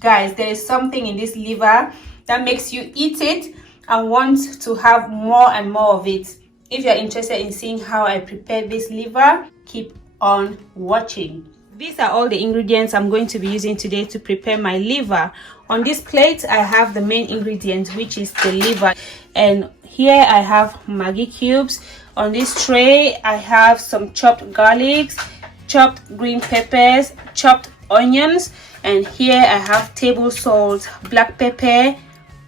Guys, there is something in this liver that makes you eat it and want to have more and more of it. If you're interested in seeing how I prepare this liver, keep on watching. These are all the ingredients I'm going to be using today to prepare my liver. On this plate, I have the main ingredient, which is the liver. And here I have Maggi cubes. On this tray, I have some chopped garlics, chopped green peppers, chopped onions. And here I have table salt, black pepper,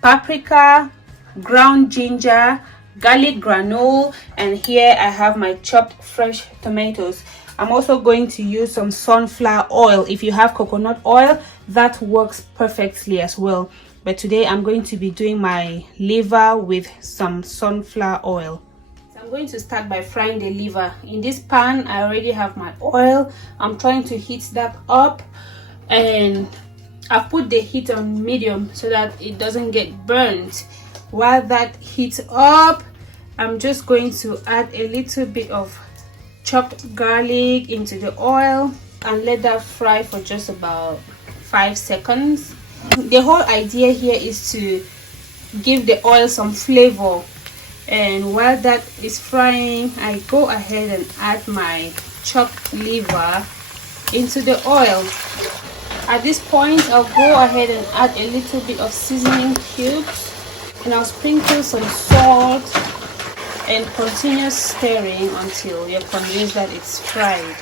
paprika, ground ginger, garlic granule, and here I have my chopped fresh tomatoes. I'm also going to use some sunflower oil. If you have coconut oil, that works perfectly as well. But today I'm going to be doing my liver with some sunflower oil. So I'm going to start by frying the liver. In this pan, I already have my oil. I'm trying to heat that up, and I've put the heat on medium so that it doesn't get burnt. While that heats up, I'm just going to add a little bit of chopped garlic into the oil and let that fry for just about 5 seconds. The whole idea here is to give the oil some flavor, and while that is frying, I go ahead and add my chopped liver into the oil. At this point, I'll go ahead and add a little bit of seasoning cubes, and I'll sprinkle some salt and continue stirring until you're convinced that it's fried.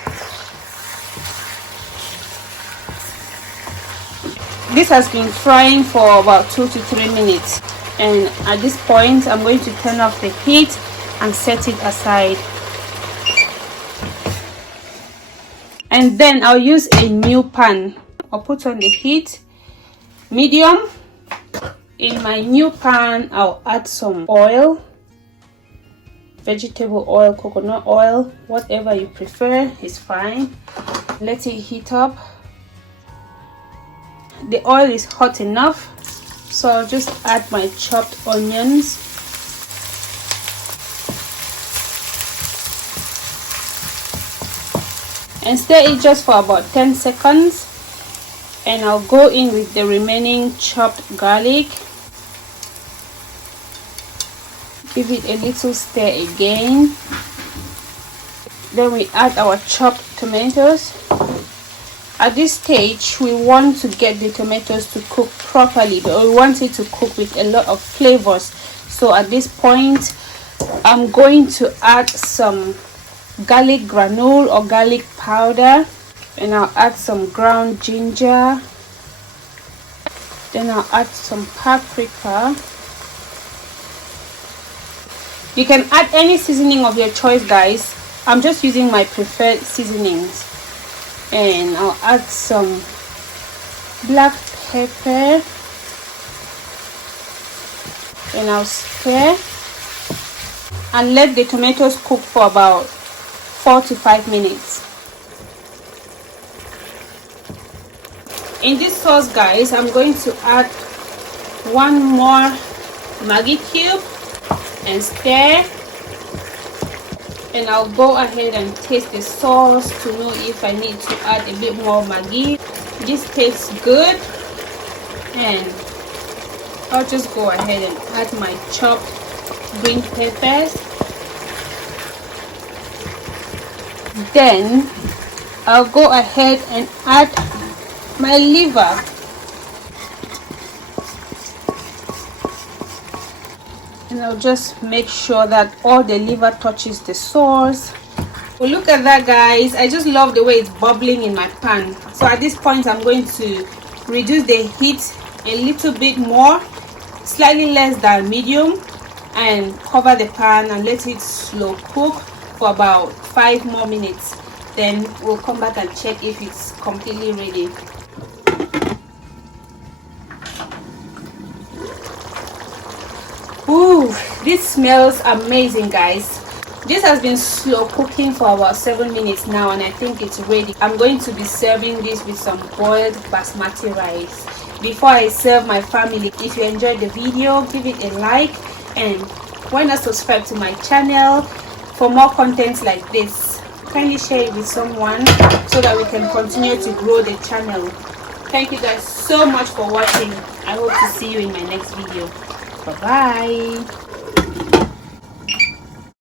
This has been frying for about 2 to 3 minutes, and at this point I'm going to turn off the heat and set it aside. And then I'll use a new pan. I'll put on the heat medium. In my new pan, I'll add some oil, vegetable oil, coconut oil, whatever you prefer is fine. Let it heat up. The oil is hot enough, so I'll just add my chopped onions. And stir it just for about 10 seconds. And I'll go in with the remaining chopped garlic. Give it a little stir again. Then we add our chopped tomatoes. At this stage, we want to get the tomatoes to cook properly, but we want it to cook with a lot of flavors. So at this point, I'm going to add some garlic granule or garlic powder, and I'll add some ground ginger. Then I'll add some paprika. You can add any seasoning of your choice, guys. I'm just using my preferred seasonings. And I'll add some black pepper, and I'll stir and let the tomatoes cook for about 4 to 5 minutes. In this sauce, guys, I'm going to add 1 more Maggi cube and stir, and I'll go ahead and taste the sauce to know if I need to add a bit more Maggi. This tastes good, and I'll just go ahead and add my chopped green peppers. Then I'll go ahead and add my liver. And I'll just make sure that all the liver touches the sauce. Well, look at that, guys. I just love the way it's bubbling in my pan. So at this point, I'm going to reduce the heat a little bit more, slightly less than medium, and cover the pan and let it slow cook for about 5 more minutes. Then we'll come back and check if it's completely ready. Ooh, this smells amazing, guys. This has been slow cooking for about 7 minutes now, and I think it's ready. I'm going to be serving this with some boiled basmati rice. Before I serve my family, if you enjoyed the video, give it a like, and why not subscribe to my channel for more content like this. Kindly share it with someone so that we can continue to grow the channel. Thank you guys so much for watching. I hope to see you in my next video. Bye bye.